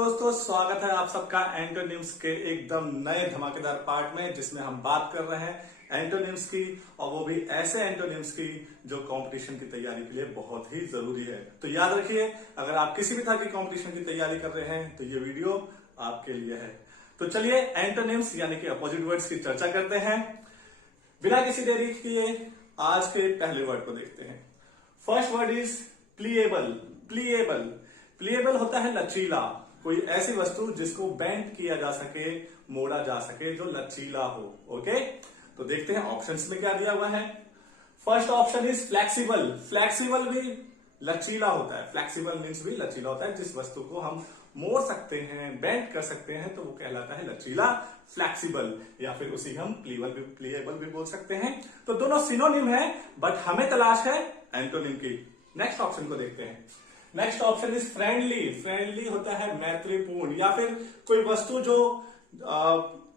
दोस्तों, स्वागत है आप सबका एंटोनिम्स के एकदम नए धमाकेदार पार्ट में, जिसमें हम बात कर रहे हैं एंटोनिम्स की, और वो भी ऐसे एंटोनिम्स की जो कंपटीशन की तैयारी के लिए बहुत ही जरूरी है। तो याद रखिए, अगर आप किसी भी तरह की कंपटीशन की तैयारी कर रहे हैं तो ये वीडियो आपके लिए है। तो चलिए एंटोनिम्स यानी कि अपोजिट वर्ड्स की चर्चा करते हैं। बिना किसी देरी किए आज के पहले वर्ड को देखते हैं। First word is pliable. Pliable pliable होता है लचीला, कोई ऐसी वस्तु जिसको बेंड किया जा सके, मोड़ा जा सके, जो लचीला हो। ओके, तो देखते हैं ऑप्शंस में क्या दिया हुआ है। First option is flexible. Flexible भी लचीला होता है। फ्लेक्सिबल मीन्स भी लचीला होता है, जिस वस्तु को हम मोड़ सकते हैं, बेंड कर सकते हैं, तो वो कहलाता है लचीला, फ्लेक्सिबल, या फिर उसी हम प्लीएबल भी बोल सकते हैं। तो दोनों सिनोनिम है, बट हमें तलाश है एंटोनिम की। नेक्स्ट ऑप्शन को देखते हैं। Next option is friendly. Friendly होता है मैत्रीपूर्ण, या फिर कोई वस्तु जो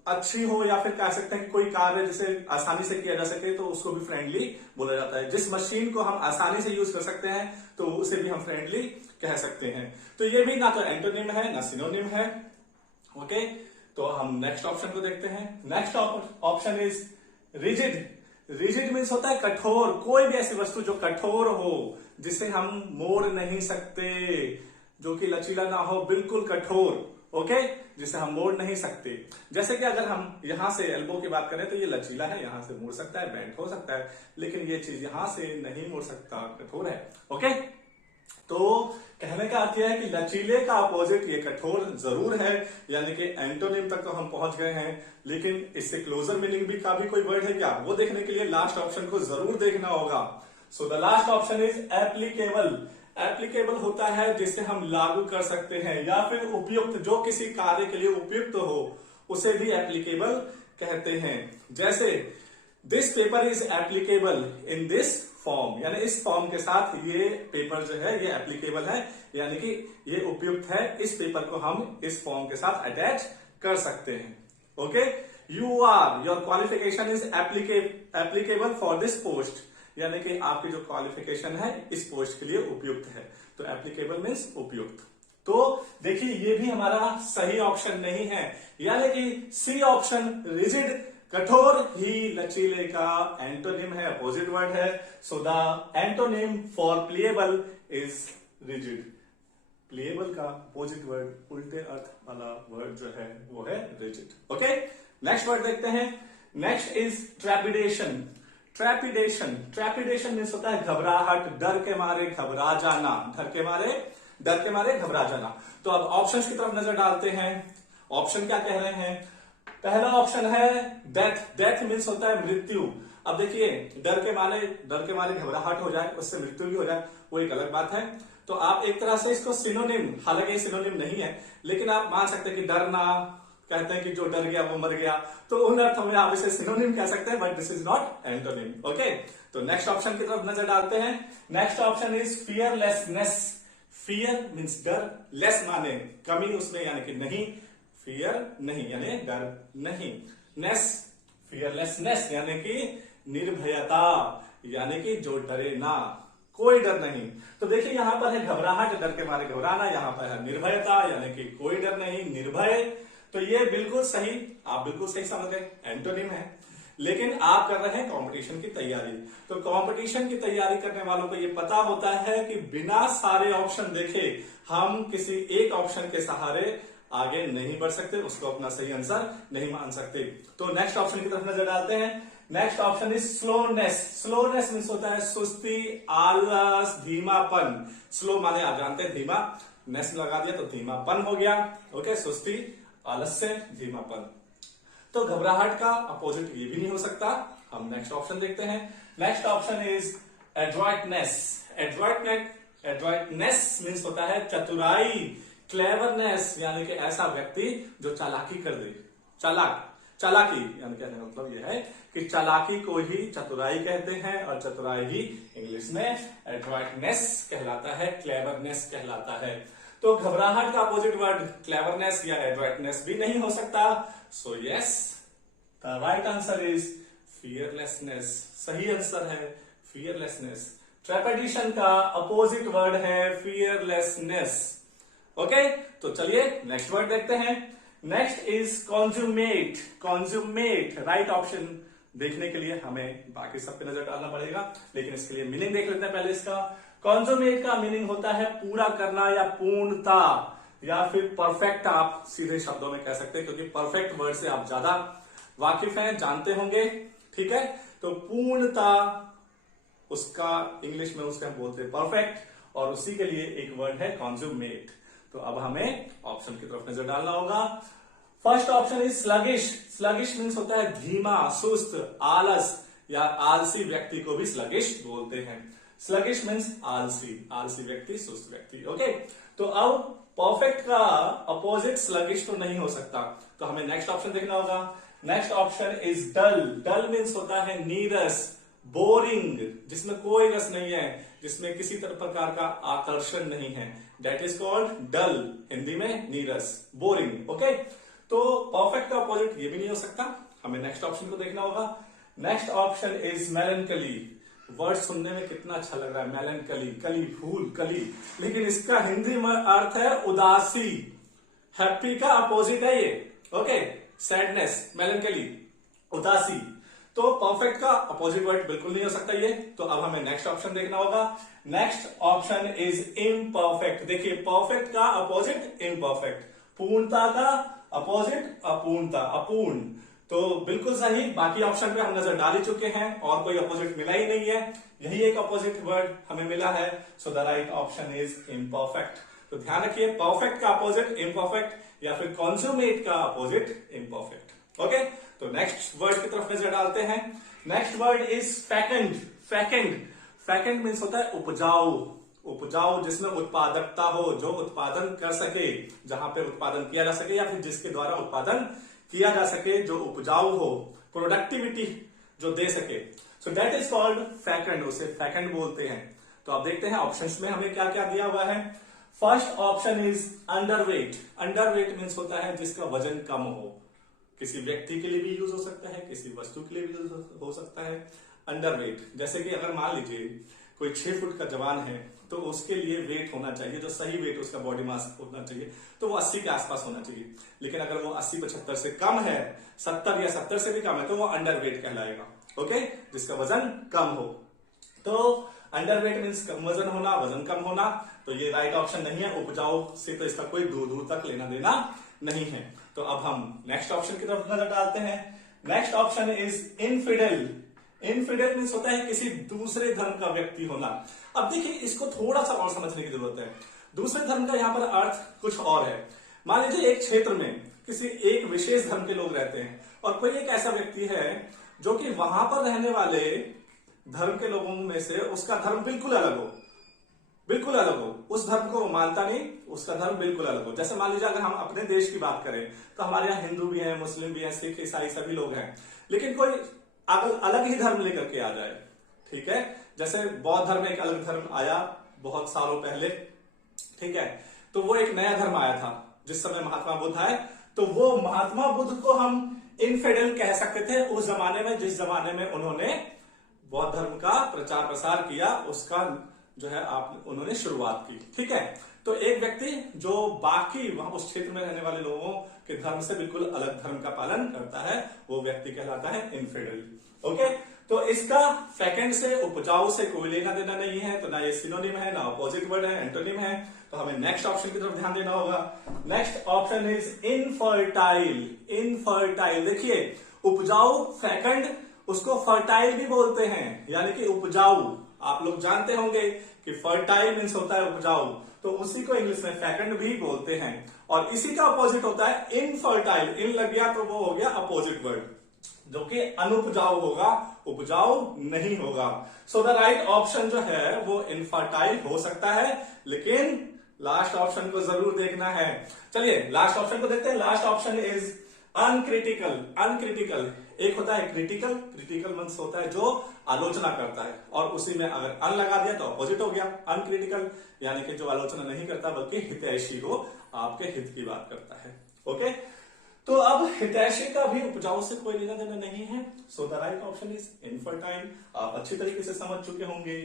अच्छी हो, या फिर कह सकते हैं कोई कार्य जिसे आसानी से किया जा सके, तो उसको भी फ्रेंडली बोला जाता है। जिस मशीन को हम आसानी से यूज कर सकते हैं तो उसे भी हम फ्रेंडली कह सकते हैं। तो ये भी ना तो एंटोनिम है ना सिनोनिम है। ओके, तो हम नेक्स्ट ऑप्शन को देखते हैं। Next option is rigid. Rigid means होता है कठोर। कोई भी ऐसी वस्तु जो कठोर हो, जिसे हम मोड़ नहीं सकते, जो कि लचीला ना हो, बिल्कुल कठोर। ओके, जिसे हम मोड़ नहीं सकते। जैसे कि अगर हम यहां से एल्बो की बात करें तो ये लचीला है, यहां से मोड़ सकता है, बेंट हो सकता है, लेकिन ये चीज यहां से नहीं मोड़ सकता, कठोर है। ओके, तो कहने का अर्थ यह है कि लचीले का अपोजिट ये कठोर जरूर है, यानी कि एंटोनिम तक तो हम पहुंच गए हैं, लेकिन इससे क्लोजर मीनिंग भी का भी कोई वर्ड है क्या, वो देखने के लिए लास्ट ऑप्शन को जरूर देखना होगा। So the last option is applicable. Applicable होता है जिसे हम लागू कर सकते हैं, या फिर उपयुक्त, जो किसी कार्य के लिए उपयुक्त हो, उसे भी एप्लीकेबल कहते हैं। जैसे this paper is applicable in this form, यानी इस फॉर्म के साथ ये पेपर जो है ये एप्लीकेबल है, यानी कि ये उपयुक्त है, इस पेपर को हम इस फॉर्म के साथ अटैच कर सकते हैं। Okay, you are, your qualification is applicable for this post, यानी कि आपकी जो क्वालिफिकेशन है इस पोस्ट के लिए उपयुक्त है। तो एप्लीकेबल मीन्स उपयुक्त। तो देखिए ये भी हमारा सही ऑप्शन नहीं है, यानी कि सी ऑप्शन रिजिड, कठोर ही लचीले का एंटोनिम है, अपोजिट वर्ड है। So the antonym for pliable is rigid. Pliable का अपोजिट वर्ड, उल्टे अर्थ वाला वर्ड जो है वो है रिजिड। ओके, नेक्स्ट वर्ड देखते हैं। Next is trepidation. Trepidation means होता है घबराहट, डर के मारे घबरा जाना, डर के मारे घबरा जाना। तो अब ऑप्शंस की तरफ नजर डालते हैं। ऑप्शन क्या कह रहे हैं। पहला ऑप्शन है डेथ। डेथ मीन्स होता है मृत्यु। अब देखिए, डर के मारे घबराहट हो जाए, उससे मृत्यु भी हो जाए, वो एक अलग बात है। तो आप एक तरह से इसको सिनोनिम, हालांकि सिनोनिम नहीं है, लेकिन आप मान सकते हैं कि डरना, कहते हैं कि जो डर गया वो मर गया, तो उन अर्थों में आप इसे सिनोनिम कह सकते हैं, but this is not antonym. Okay, तो नेक्स्ट ऑप्शन की तरफ नजर डालते हैं। Next option is fearlessness. Fear means डर, लेस माने कमी उसमें, यानी कि नहीं, फियर नहीं यानी डर नहीं, नेस फियरलेसनेस यानी कि निर्भयता, यानी कि जो डरे ना, कोई डर नहीं। तो देखिए यहां पर है घबराहट, डर के मारे घबराना, यहां पर है निर्भयता, यानी कि कोई डर नहीं, निर्भय। तो ये बिल्कुल सही, आप बिल्कुल सही समझ गए, एंटोनिम है। लेकिन आप कर रहे हैं कंपटीशन की तैयारी, तो कंपटीशन की तैयारी करने वालों को ये पता होता है कि बिना सारे ऑप्शन देखे हम किसी एक ऑप्शन के सहारे आगे नहीं बढ़ सकते, उसको अपना सही आंसर नहीं मान सकते। तो नेक्स्ट ऑप्शन की तरफ नजर डालते हैं। Next option is slowness. Slowness means होता है सुस्ती, आलस, धीमापन। स्लो माने आप जानते हैं धीमा, नेस लगा दिया तो धीमापन हो गया। ओके, सुस्ती, आलस्य, धीमापन। तो घबराहट का अपोजिट ये भी नहीं हो सकता। हम नेक्स्ट ऑप्शन देखते हैं। Next option is adroitness. Adroitness means होता है चतुराई, क्लेवरनेस, यानी कि ऐसा व्यक्ति जो चालाकी कर दे। चालाकी यानी कहने का मतलब यह है कि चालाकी को ही चतुराई कहते हैं, और चतुराई ही इंग्लिश में एडवाइटनेस कहलाता है, क्लेवरनेस कहलाता है। तो घबराहट का अपोजिट वर्ड क्लेवरनेस या एडवाइटनेस भी नहीं हो सकता। So yes, the right answer is fearlessness. सही आंसर है फियरलेसनेस। ट्रेपिडेशन का अपोजिट वर्ड है फियरलेसनेस। ओके, तो चलिए नेक्स्ट वर्ड देखते हैं। Next is consummate. Consummate right option देखने के लिए हमें बाकी सब पे नजर डालना पड़ेगा, लेकिन इसके लिए मीनिंग देख लेते हैं पहले इसका। कॉन्ज्यूमेट का मीनिंग होता है पूरा करना या पूर्णता या फिर परफेक्ट, आप सीधे शब्दों में कह सकते हैं, क्योंकि परफेक्ट वर्ड से आप ज्यादा वाकिफ हैं, जानते होंगे। ठीक है, तो पूर्णता उसका इंग्लिश में उसका बोलते हैं परफेक्ट, और उसी के लिए एक वर्ड है कॉन्ज्यूमेट। तो अब हमें ऑप्शन की तरफ नजर डालना होगा। First option is sluggish. Sluggish means होता है धीमा, सुस्त, आलस या आलसी व्यक्ति को भी स्लगिश बोलते हैं। स्लगिश मीन्स आलसी, आलसी व्यक्ति, सुस्त व्यक्ति। ओके, तो अब परफेक्ट का अपोजिट स्लगिश तो नहीं हो सकता, तो हमें नेक्स्ट ऑप्शन देखना होगा। Next option is dull. Dull means होता है नीरस, बोरिंग, जिसमें कोई रस नहीं है, जिसमें किसी प्रकार का आकर्षण नहीं है, दैट इज कॉल्ड डल, हिंदी में नीरस, बोरिंग। ओके, तो परफेक्ट का अपोजिट ये भी नहीं हो सकता, हमें नेक्स्ट ऑप्शन को देखना होगा। Next option is मेलनकली। वर्ड सुनने में कितना अच्छा लग रहा है, मेलनकली, कली, फूल, कली, लेकिन इसका हिंदी में अर्थ है उदासी। हैप्पी का अपोजिट है ये। ओके, सैडनेस, मेलनकली, उदासी। तो परफेक्ट का अपोजिट वर्ड बिल्कुल नहीं हो सकता ये। तो अब हमें नेक्स्ट ऑप्शन देखना होगा। Next option is imperfect. देखिए, परफेक्ट का अपोजिट इम्परफेक्ट, पूर्णता का अपोजिट अपूर्णता, अपूर्ण। तो बिल्कुल सही, बाकी ऑप्शन पे हम नजर डाल ही चुके हैं और कोई अपोजिट मिला ही नहीं है, यही एक अपोजिट वर्ड हमें मिला है। So the right option is imperfect. तो ध्यान रखिए, परफेक्ट का अपोजिट इम्परफेक्ट या फिर कॉन्ज्यूमेट का अपोजिट इम्परफेक्ट। ओके, तो नेक्स्ट वर्ड की तरफ नजर डालते हैं। Next word is fecund. Fecund, fecund means होता है उपजाऊ। उपजाऊ जिसमें उत्पादकता हो, जो उत्पादन कर सके, जहां पे उत्पादन किया जा सके या फिर जिसके द्वारा उत्पादन किया जा सके, जो उपजाऊ हो, प्रोडक्टिविटी जो दे सके, सो दैट इज कॉल्ड फेकेंड, उसे फेकेंड बोलते हैं। तो आप देखते हैं ऑप्शंस में हमें क्या क्या दिया हुआ है। First option is underweight. Underweight means होता है जिसका वजन कम हो, किसी व्यक्ति के लिए भी यूज हो सकता है, किसी वस्तु के लिए भी यूज हो सकता है। अंडरवेट, जैसे कि अगर मान लीजिए कोई 6 फुट का जवान है, तो उसके लिए वेट होना चाहिए, जो सही वेट उसका बॉडी मास होना चाहिए, तो वो 80 के आसपास होना चाहिए। लेकिन अगर वो 80-75 से कम है, 70 या 70 से भी कम है, तो वो अंडरवेट कहलाएगा। ओके, जिसका वजन कम हो। तो अंडरवेट मीन्स कम वजन होना, वजन कम होना। तो ये राइट ऑप्शन नहीं है, उपजाऊ से तो इसका कोई दूर दूर तक लेना देना नहीं है। तो अब हम नेक्स्ट ऑप्शन की तरफ नजर डालते हैं। Next option is infidel. Infidel means होता है किसी दूसरे धर्म का व्यक्ति होना। अब देखिए, इसको थोड़ा सा और समझने की जरूरत है। दूसरे धर्म का यहाँ पर अर्थ कुछ और है। मान लीजिए एक क्षेत्र में किसी एक विशेष धर्म के लोग रहते हैं, और कोई एक ऐसा व्यक्ति है जो कि वहां पर रहने वाले धर्म के लोगों में से उसका धर्म बिल्कुल अलग हो, बिल्कुल अलग हो, उस धर्म को वो मानता नहीं, उसका धर्म बिल्कुल अलग हो। जैसे मान लीजिए अगर हम अपने देश की बात करें, तो हमारे यहाँ हिंदू भी हैं, मुस्लिम भी हैं, सिख, ईसाई सभी लोग हैं, लेकिन कोई अलग ही धर्म लेकर के आ जाए। ठीक है, जैसे बौद्ध धर्म एक अलग धर्म आया बहुत सालों पहले। ठीक है, तो वो एक नया धर्म आया था जिस समय महात्मा बुद्ध आए, तो वो महात्मा बुद्ध को हम इनफिडेल कह सकते थे उस जमाने में, जिस जमाने में उन्होंने बौद्ध धर्म का प्रचार प्रसार किया, उसका जो है उन्होंने शुरुआत की। ठीक है, तो एक व्यक्ति जो बाकी वहां उस क्षेत्र में रहने वाले लोगों के धर्म से बिल्कुल अलग धर्म का पालन करता है, वो व्यक्ति कहलाता है इनफिडेल। ओके, तो इसका फेकेंड से, उपजाऊ से कोई लेना देना नहीं है, तो ना ये सिनोनिम है, ना अपोजिट वर्ड है, एंटोनिम है। तो हमें नेक्स्ट ऑप्शन की तरफ ध्यान देना होगा। Next option is infertile. Infertile, देखिए उपजाऊ फेकेंड, उसको फर्टाइल भी बोलते हैं, यानी कि उपजाऊ। आप लोग जानते होंगे कि फर्टाइल मीन्स होता है उपजाऊ, तो उसी को इंग्लिश में फेकेंड भी बोलते हैं। और इसी का अपोजिट होता है इनफर्टाइल। इन लग गया तो वो हो गया अपोजिट वर्ड, जो कि अनुपजाऊ होगा, उपजाऊ नहीं होगा। सो द राइट ऑप्शन जो है वो इनफर्टाइल हो सकता है, लेकिन लास्ट ऑप्शन को जरूर देखना है। चलिए लास्ट ऑप्शन को देखते हैं। Last option is uncritical. Uncritical, एक होता है क्रिटिकल। क्रिटिकल मीन्स होता है जो आलोचना करता है, और उसी में अगर अन लगा दिया तो अपोजिट हो गया अनक्रिटिकल, यानी कि जो आलोचना नहीं करता बल्कि हितैषी हो, आपके हित की बात करता है। ओके, तो अब हितैषी का भी उपजाऊ से कोई लेना देना नहीं है। So the right option is infertile. आप अच्छी तरीके से समझ चुके होंगे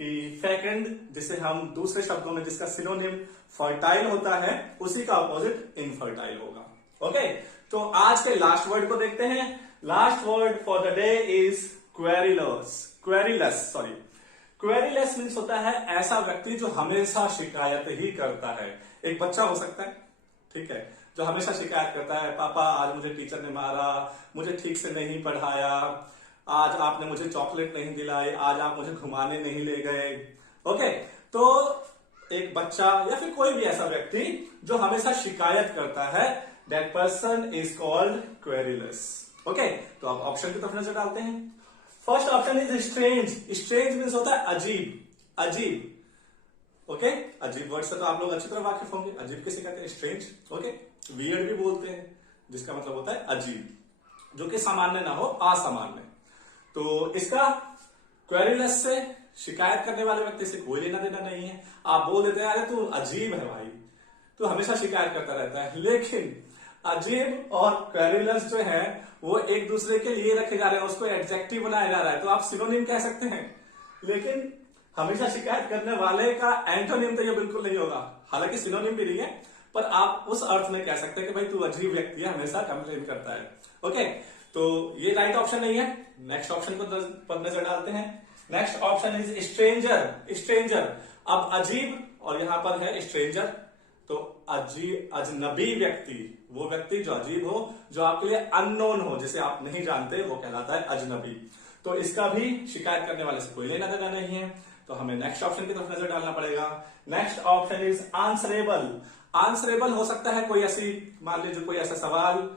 कि फेकेंड, जिसे हम दूसरे शब्दों में जिसका सिनोनिम फर्टाइल होता है, उसी का अपोजिट इनफर्टाइल होगा। ओके, तो आज के लास्ट वर्ड को देखते हैं। Last word for the day is querulous. Querulous means होता है ऐसा व्यक्ति जो हमेशा शिकायत ही करता है। एक बच्चा हो सकता है, ठीक है, जो हमेशा शिकायत करता है, पापा आज मुझे टीचर ने मारा, मुझे ठीक से नहीं पढ़ाया, आज आपने मुझे चॉकलेट नहीं दिलाई, आज आप मुझे घुमाने नहीं ले गए। ओके, तो एक बच्चा या फिर कोई भी ऐसा व्यक्ति जो हमेशा शिकायत करता है, that person is called querulous. Okay, तो अब ऑप्शन की तरफ नजर डालते हैं। First option is strange. Strange means होता है अजीब। ओके, अजीब वर्ड से तो आप लोग अच्छी तरह वाकिफ होंगे। अजीब किसे कहते हैं? स्ट्रेंज। ओके, वियर्ड भी बोलते हैं, जिसका मतलब होता है अजीब, जो कि सामान्य ना हो, असामान्य। तो इसका क्वेरीलेस से, शिकायत करने वाले व्यक्ति से कोई लेना देना नहीं है। आप बोल देते हैं अरे तू अजीब है भाई, तू हमेशा शिकायत करता रहता है। लेकिन अजीब और क्वेरीलेस जो है वो एक दूसरे के लिए रखे जा रहे हैं, उसको एडजेक्टिव बनाया जा रहा है, तो आप सिनोनिम कह सकते हैं। लेकिन हमेशा शिकायत करने वाले का एंटोनिम तो ये बिल्कुल नहीं होगा। हालांकि सिनोनिम भी नहीं है, पर आप उस अर्थ में कह सकते हैं कि भाई तू अजीब व्यक्ति है, हमेशा कंप्लेन करता है। ओके, तो ये राइट ऑप्शन नहीं है। नेक्स्ट ऑप्शन को पर नजर डालते हैं। Next option is stranger. अब अजीब और यहां पर है स्ट्रेंजर, तो अजनबी व्यक्ति, वो व्यक्ति जो अजीब हो, जो आपके लिए अननोन हो, जिसे आप नहीं जानते, वो कहलाता है अजनबी। तो इसका भी शिकायत करने वाले से कोई लेना देना नहीं है, तो हमें नेक्स्ट ऑप्शन की तरफ नजर डालना पड़ेगा। नेक्स्ट ऑप्शन इज आंसरेबल हो सकता है कोई ऐसी, मान लीजिए कोई ऐसा सवाल,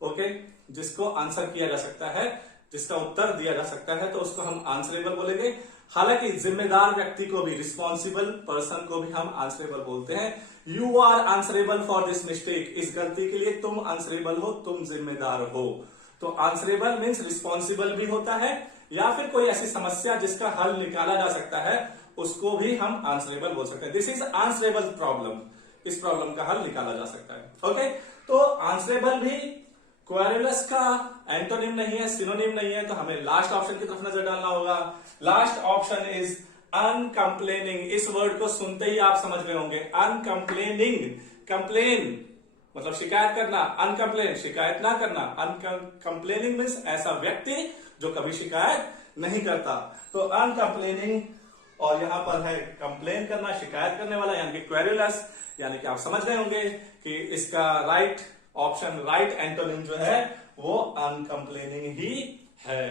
ओके, जिसको आंसर किया जा सकता है, जिसका उत्तर दिया जा सकता है, तो उसको हम आंसरेबल बोलेंगे। हालांकि जिम्मेदार व्यक्ति को भी, रिस्पॉन्सिबल पर्सन को भी हम आंसरेबल बोलते हैं। You are answerable for this mistake, इस गलती के लिए तुम आंसरेबल हो, तुम जिम्मेदार हो। तो आंसरेबल मीन्स रिस्पॉन्सिबल भी होता है, या फिर कोई ऐसी समस्या जिसका हल निकाला जा सकता है, उसको भी हम आंसरेबल बोल सकते हैं। दिस इज आंसरेबल प्रॉब्लम, इस प्रॉब्लम का हल निकाला जा सकता है। ओके, तो आंसरेबल भी क्वेरीलेस का एंटोनिम नहीं है, सिनोनिम नहीं है, तो हमें लास्ट ऑप्शन की तरफ नजर डालना होगा। Last option is uncomplaining. इस वर्ड को सुनते ही आप समझ रहे होंगे, अनकंप्लेनिंग। कंप्लेन मतलब शिकायत करना, अनकंप्लेन शिकायत ना करना, अनकंप्लेनिंग मीन्स ऐसा व्यक्ति जो कभी शिकायत नहीं करता। तो अनकंप्लेनिंग, और यहां पर है कंप्लेन करना, शिकायत करने वाला, यानी कि क्वेरीलेस। यानी कि आप समझ रहे होंगे कि इसका राइट ऑप्शन, राइट एंटोनिम जो है वो अनकंप्लेनिंग ही है।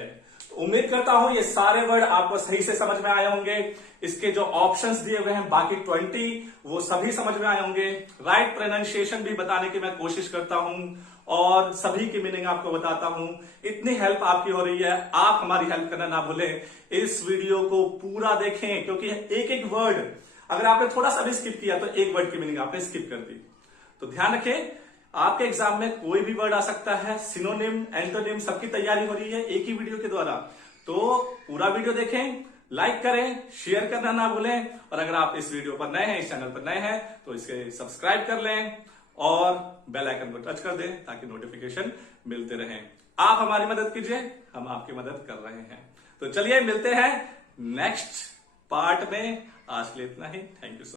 तो उम्मीद करता हूं ये सारे वर्ड आपको सही से समझ में आए होंगे। इसके जो ऑप्शंस दिए हुए हैं बाकी 20, वो सभी समझ में आए होंगे। राइट प्रोनाउंसिएशन भी बताने की मैं कोशिश करता हूं और सभी की मीनिंग आपको बताता हूं। इतनी हेल्प आपकी हो रही है, आप हमारी हेल्प करना ना भूलें। इस वीडियो को पूरा देखें, क्योंकि एक एक वर्ड अगर आपने थोड़ा सा भी स्किप किया तो एक वर्ड की मीनिंग आपने स्किप कर दी। तो ध्यान रखें, आपके एग्जाम में कोई भी वर्ड आ सकता है, सिनोनिम, एंटोनिम, सबकी तैयारी हो रही है एक ही वीडियो के द्वारा। तो पूरा वीडियो देखें, लाइक करें, शेयर करना ना भूलें, और अगर आप इस वीडियो पर नए हैं, इस चैनल पर नए हैं, तो इसे सब्सक्राइब कर लें और बेल आइकन को टच कर दें ताकि नोटिफिकेशन मिलते रहें। आप हमारी मदद कीजिए, हम आपकी मदद कर रहे हैं। तो चलिए मिलते हैं नेक्स्ट पार्ट में। आज के लिए इतना ही। Thank you so much.